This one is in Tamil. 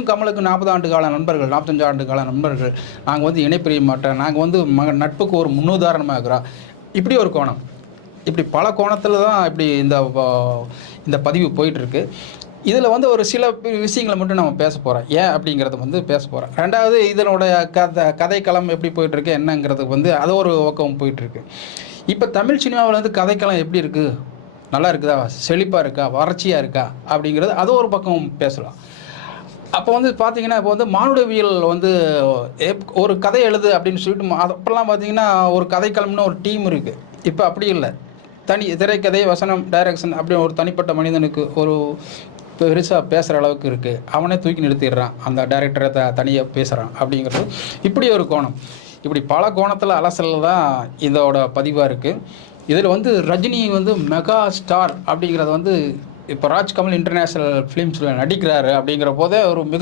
எனக்கும் கமலுக்கும் நாற்பது ஆண்டு கால நண்பர்கள் நாற்பத்தஞ்சு ஆண்டு கால நண்பர்கள். நாங்கள் வந்து இணைப்பிரிய மாட்டோம். நாங்கள் வந்து மக நட்புக்கு ஒரு முன்னுதாரணமாக இருக்கிறோம். இப்படி ஒரு கோணம். இப்படி பல கோணத்தில் தான் இப்படி இந்த இந்த பதிவு போயிட்டுருக்கு. இதில் வந்து ஒரு சில விஷயங்களை மட்டும் நம்ம பேச போகிறோம் ஏன் அப்படிங்கிறத வந்து பேச போகிறோம் ரெண்டாவது இதனுடைய கதை கதைக்களம் எப்படி போயிட்டுருக்கு என்னங்கிறது வந்து அது ஒரு பக்கம் போயிட்டுருக்கு. இப்போ தமிழ் சினிமாவில் வந்து கதைக்களம் எப்படி இருக்குது நல்லா இருக்குதா? செழிப்பாக இருக்கா? வறட்சியாக இருக்கா? அப்படிங்கிறது அது ஒரு பக்கம் பேசலாம். அப்போ வந்து பார்த்தீங்கன்னா இப்போ வந்து மானுடவியல் வந்து ஒரு கதை எழுது அப்படின்னு சொல்லிட்டு அப்போல்லாம் பார்த்தீங்கன்னா ஒரு கதைக்களம்னு ஒரு டீம் இருக்குது இப்போ அப்படி இல்லை. தனி திரைக்கதை வசனம் டைரக்ஷன் அப்படின்னு ஒரு தனிப்பட்ட மனிதனுக்கு ஒரு பெருசாக பேசுகிற அளவுக்கு இருக்குது அவனே தூக்கி நிறுத்திடுறான். அந்த டைரக்டரை த தனியாக பேசுகிறான் அப்படிங்கிறது இப்படி ஒரு கோணம். இப்படி பல கோணத்தில் அலசலில் தான் இதோட பதிவாக இருக்குது இதில் வந்து ரஜினி வந்து மெகா ஸ்டார் அப்படிங்கிறது வந்து இப்போ ராஜ்கமல் இன்டர்நேஷ்னல் ஃபிலிம்ஸில் நடிக்கிறாரு அப்படிங்கிற போதே ஒரு மிக